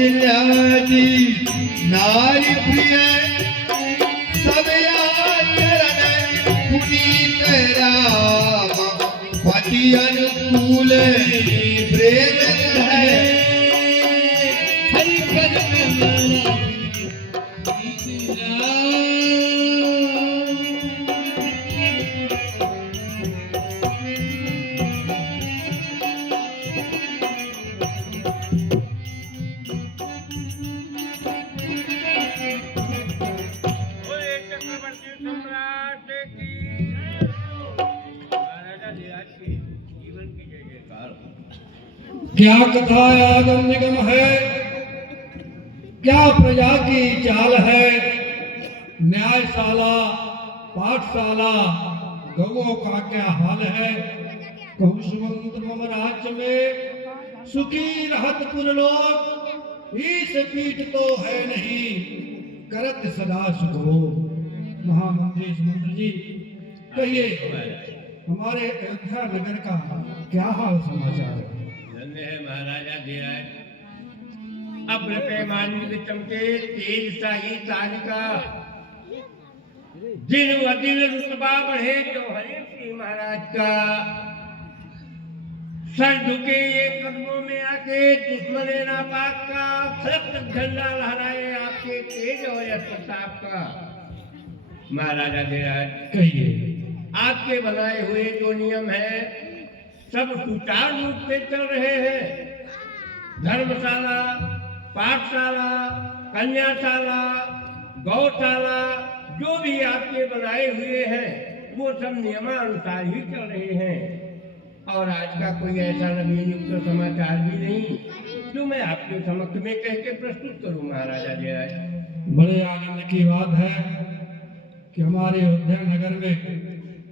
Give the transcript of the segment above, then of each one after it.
कौशल्याजी नारी प्रिय सब आचरण पुनीत राम पति अनुकूल प्रेम है हरि पद क्या कथा आगम निगम है, क्या प्रजा की चाल है। न्यायशाला पाठशाला गौओं का क्या हाल है। कहूँ सुमंत मम राज्य में सुखी रहत पुर लोग, ईश पीठ तो है नहीं करत सदा सुख हो। महामंत्री सुमंत्र जी कहिए, हमारे अयोध्या नगर का क्या हाल समाचार है। है महाराजा धीराज, अब्र पैमाने चमके तेज शाही ताज का, दिन व दिन रुतबा बढ़े जो हरे सिंह महाराज का। सर झुके ये कदमों में आके दुश्मन नापाक का, सख्त झंडा लहराए आपके तेज और प्रताप का। महाराजा धीराज कहिए, आपके बनाए हुए जो नियम है सब सुचारू रूप से चल रहे हैं। धर्मशाला, पाठशाला, कन्याशाला, गौशाला जो भी आपके बनाए हुए हैं वो सब नियमानुसार ही चल रहे हैं। और आज का कोई ऐसा नवीन युक्त समाचार भी नहीं जो मैं आपके समक्ष में कह के प्रस्तुत करूं। महाराजा धीराज, बड़े आनंद की बात है कि हमारे अयोध्या नगर में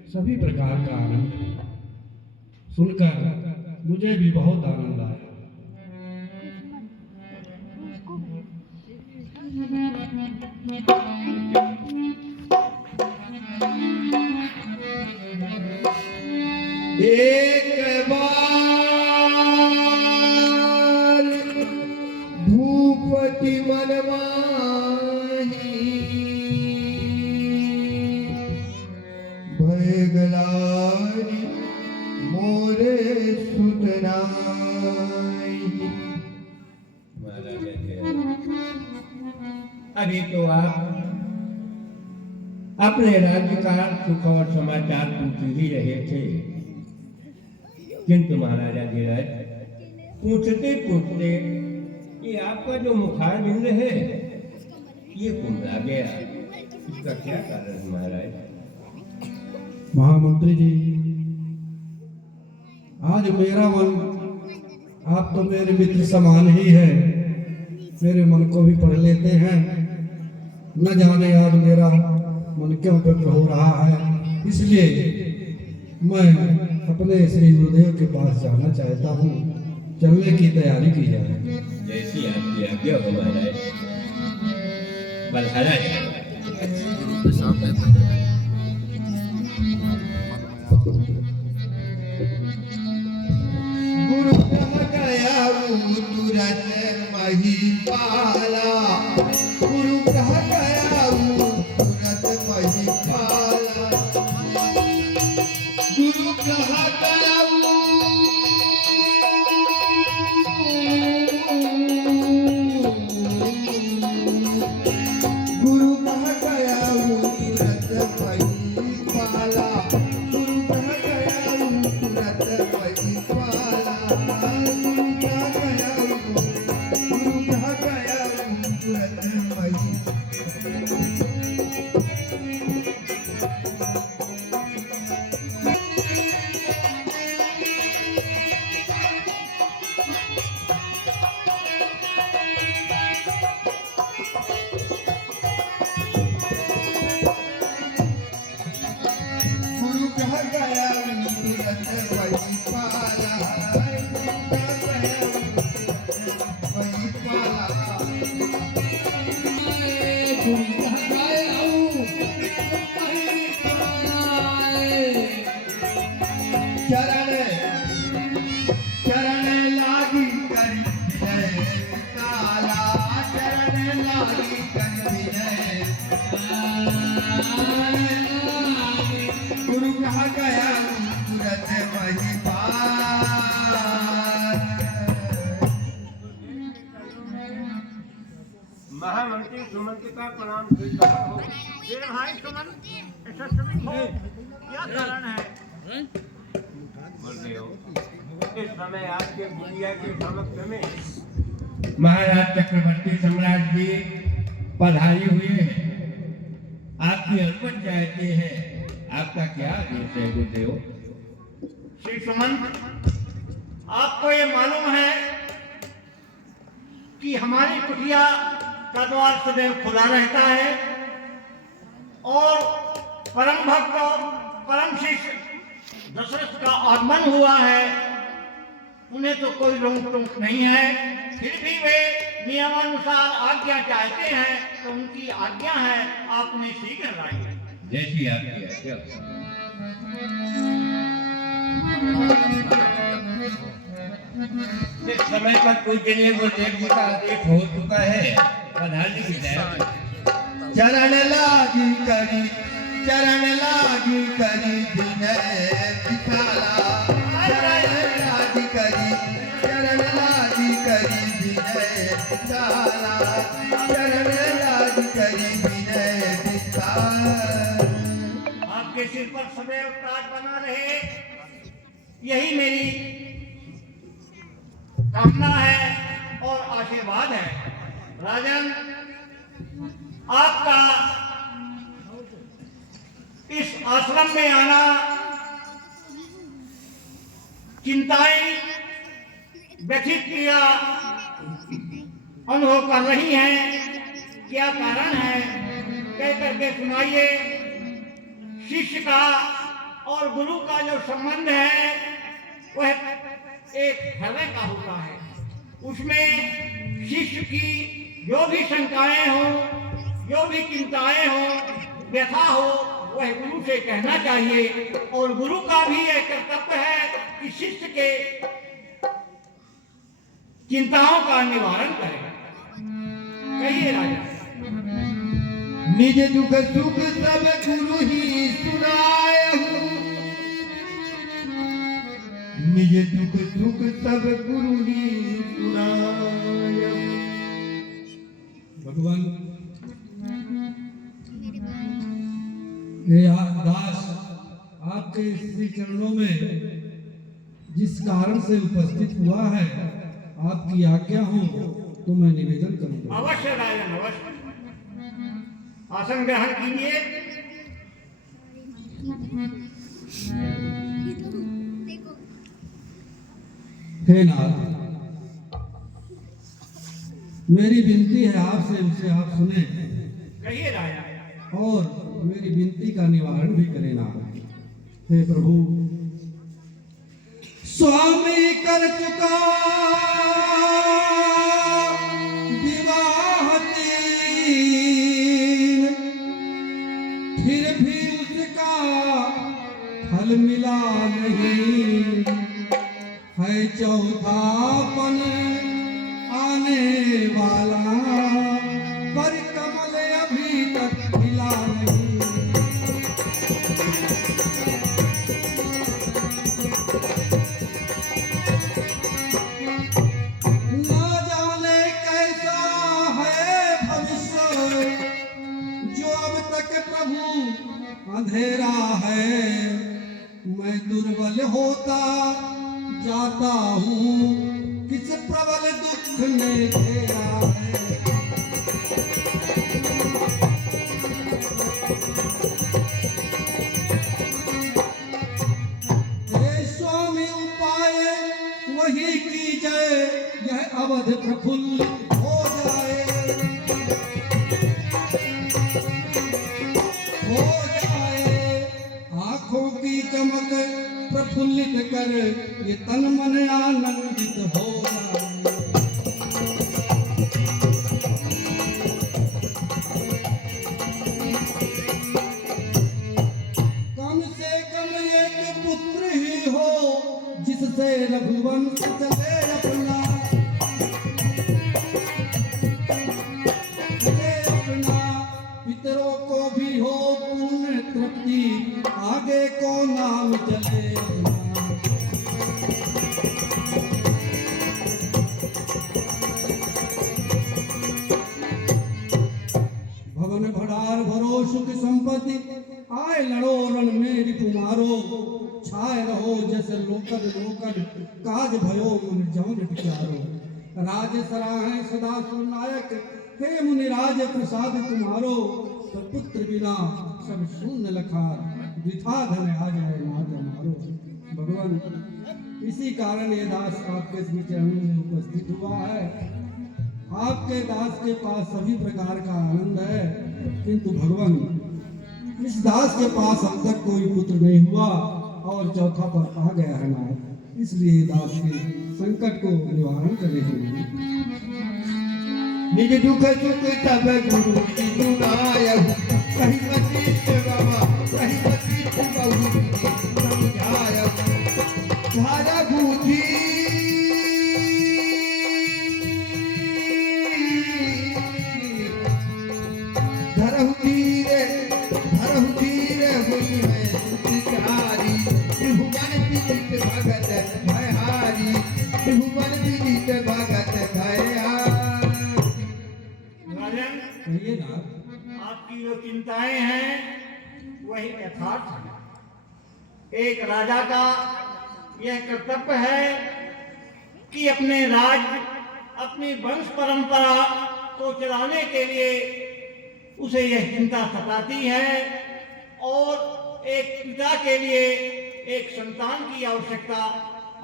सभी प्रकार का आनंद सुनकर मुझे भी बहुत आनंद आया। एक बार भूपति मन माही भय गलारी मोरे सुतनाई। अभी तो आप अपने राज्य का सुख और समाचार पूछ ही रहे थे, किंतु महाराजा धीराज पूछते पूछते ये आपका जो मुखारबिंद है ये कुमला गया। इसका क्या कारण है महाराज। महामंत्री जी, आज मेरा मन, आप तो मेरे मित्र समान ही है, मेरे मन को भी पढ़ लेते हैं। न जाने आज मेरा मन क्यों व्यग्र हो रहा है, इसलिए मैं अपने श्री गुरुदेव के पास जाना चाहता हूँ। चलने की तैयारी की जाए। जैसी आपकी आज्ञा हो महाराज। बलहारा गुरु कह गया तुरंत महिपाला, गुरु कह गया तुरंत महिपाला, गुरु कह गया गुरु कह गया तुरंत महिपाला, गुरु कह गया तुरंत महिपाला, गुरु कह गया तुरंत महिपाला। गुरु कह गया तुरंत महिपाला, गुरु कह गया महिपाला, गुरु कह गया चरण चरण लागी कर जय काला, कहा गया तुरंत वही पार। महामंत्री सुमंत का प्रणाम स्वीकार हो। मेरे भाई सुमंत ऐसा समय हो, क्या कारण है? बोलते हो इस समय आपके बुढ़िया के समक्ष में महाराज चक्रवर्ती सम्राट जी पधारी हुए हैं। आपकी अनुमति चाहते हैं। आपका क्या आदेश है गुरुदेव? श्री सुमंत, आपको ये मालूम है कि हमारी कुटिया का द्वार सदैव खुला रहता है और परम भक्त परम शिष्य दशरथ का आगमन हुआ है। उन्हें तो कोई रोक टोक नहीं है, फिर भी वे नियमानुसार आज्ञा चाहते हैं, तो उनकी आज्ञा है, आप उन्हें शीघ्र लाइए। जैसी आपकी आज्ञा। इस समय पर पूजनीय गुरुदेव जी का आदेश हो चुका है। पधारने की तैयारी। चरण लागी करी विनय विशाला। चरण लागी करी विनय विशाला। चरण लागी करी विनय विशाला। आपके सिर पर सदैव ताज बना रहे, यही मेरी कामना है और आशीर्वाद है। राजन, आपका इस आश्रम में आना चिंताएं व्यथित किया अनुभव कर रही हैं। क्या कारण है, कह करके सुनाइए। शिष्य का और गुरु का जो संबंध है वह एक हृदय का होता है। उसमें शिष्य की जो भी शंकाएं हों, जो भी चिंताएं हों, व्यथा हो, वह गुरु से कहना चाहिए। और गुरु का भी यह कर्तव्य है कि शिष्य के चिंताओं का निवारण करे। कहिए राजा। निज दुख सुख सब गुरु ही सुनायहु। निज दुख सुख सब गुरु ही सुनायहु। भगवान ये दास आपके श्री चरणों में जिस कारण से उपस्थित हुआ है, आपकी आज्ञा हो तो मैं निवेदन करूंगा। अवश्य राजन, अवश्य। आसन ग्रहण कीजिए। हे नाथ, मेरी विनती है आपसे, उसे आप सुने कहिए राजा। और मेरी विनती का निवारण भी करें नाथ। हे प्रभु, स्वामी कर चुका विवाह तीन, फिर भी उसका फल मिला नहीं है। चौथापन आने वाला पर कमल अभी तक मिला नहीं। ना जाने कैसा है भविष्य, जो अब तक प्रभु अंधेरा है। मैं दुर्बल होता जाता हूँ, किस प्रबल दुख ने घेरा है। हे स्वामी, उपाय वही कीजिए, यह अवध प्रफुल्लित हो जाए। हो जाए आँखों की चमक प्रफुल्लित कर, ये तन मन आनंदित हो जाए। कम से कम एक पुत्र ही हो, जिससे रघुवंश चले अपना। चले अपना, पितरों को भी हो पूर्ण तृप्ति, आगे को नाम चले अपना। भवन भड़ार भरो सुख संपत्ति, आए लड़ो रण में रिपुमारो। छाए रहो जैसे लोकद लोकद, काज भयो मुनि जौन टिकारो। राज सराहें सदा सुनायक, हे मुनिराज प्रसाद तुम्हारो। तो पुत्र बिना सब शून्य लखार, वृथा धन आ जाए नाथ हमारो। भगवान इसी कारण ये दास आपके श्री चरणों में उपस्थित हुआ है। आपके दास के पास सभी प्रकार का आनंद है, किंतु भगवान इस दास के पास अब तक कोई पुत्र नहीं हुआ और चौथा पर आ गया है नाथ। इसलिए दास के संकट को निवारण करे हैं। निज दुख सुख सब गुरु की सुनायहु, कहीं वशिष्ठ बाबा कहीं वशिष्ठ बहु समझायहु। धारा बूझी धरहु धीरे हुई है सुचारी। त्रिभुवन विदित भगत भयहारी, त्रिभुवन विदित भगत भयहारी। राजन, कहिए ना। आपकी जो चिंताएं हैं वही यथार्थ है। एक राजा का यह कर्तव्य है कि अपने राज्य, अपनी वंश परंपरा को चलाने के लिए उसे यह चिंता सताती है। और एक पिता के लिए एक संतान की आवश्यकता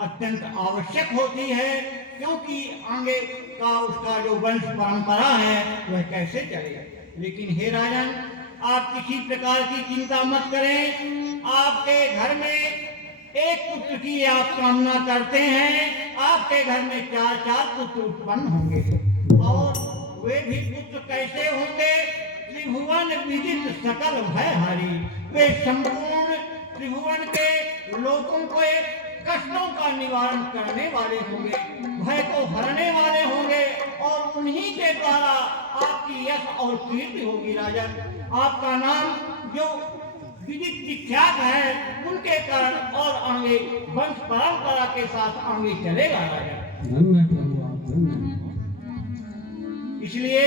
अत्यंत आवश्यक होती है, क्योंकि आगे का उसका जो वंश परंपरा है वह कैसे चलेगा। लेकिन हे राजन, आप किसी प्रकार की चिंता मत करें। आपके घर में एक पुत्र की आप कामना करते हैं, आपके घर में 4 पुत्र उत्पन्न होंगे। और वे भी पुत्र कैसे होंगे? त्रिभुवन विदित सकल भयहारी। वे संपूर्ण त्रिभुवन के लोगों को कष्टों का निवारण करने वाले होंगे, भय को हरने वाले होंगे, और उन्हीं के द्वारा आपकी यश और कीर्ति होगी। राजन, आपका नाम जो विदित विख्यात है उनके कारण और आगे वंश परंपरा के साथ आगे चलेगा। राजन, धन्य प्रभु आप धन्य। इसलिए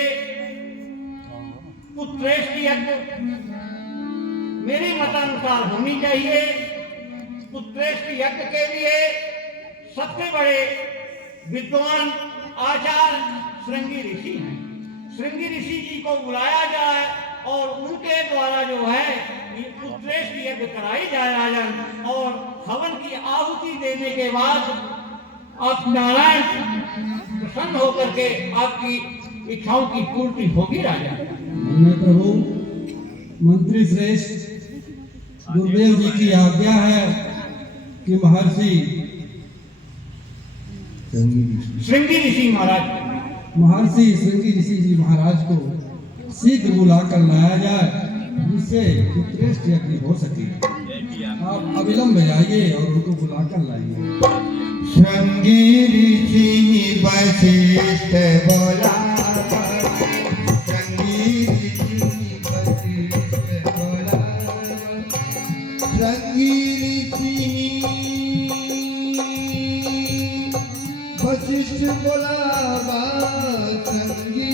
पुत्रेष्टि यज्ञ मेरी मतानुसार होनी चाहिए। पुत्रेष्टि यज्ञ के लिए सबसे बड़े विद्वान आचार्य श्रृंगी ऋषि हैं। श्रृंगी ऋषि जी को बुलाया जाए और उनके द्वारा जो है ये पुत्रेष्टि यज्ञ कराई जाए राजन। और हवन की आहुति देने के बाद आप नारायण प्रसन्न होकर के आपकी इच्छाओं की पूर्ति होगी राजन। धन्य प्रभु। मंत्री श्रेष्ठ, गुरुदेव जी की आज्ञा है कि महर्षि श्रृंगी ऋषि महाराज श्रृंगी ऋषि जी महाराज को शीघ्र बुलाकर लाया जाए, जिससे पुत्रेष्टि यज्ञ हो सके। आप अविलंब जाइए और उनको बुलाकर लाइए। श्रृंगी ऋषि वशिष्ठ बोला, श्रृंगी ऋषि वशिष्ठ बोला। श्रृंगी ऋषि वशिष्ठ बोला, श्रृंगी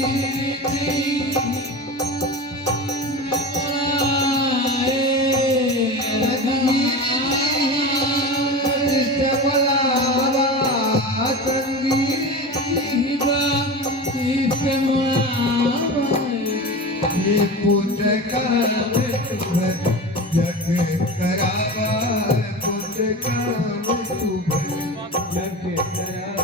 ऋषि पुत्र का यज्ञ करावा, पुत्र का यज्ञ करावा।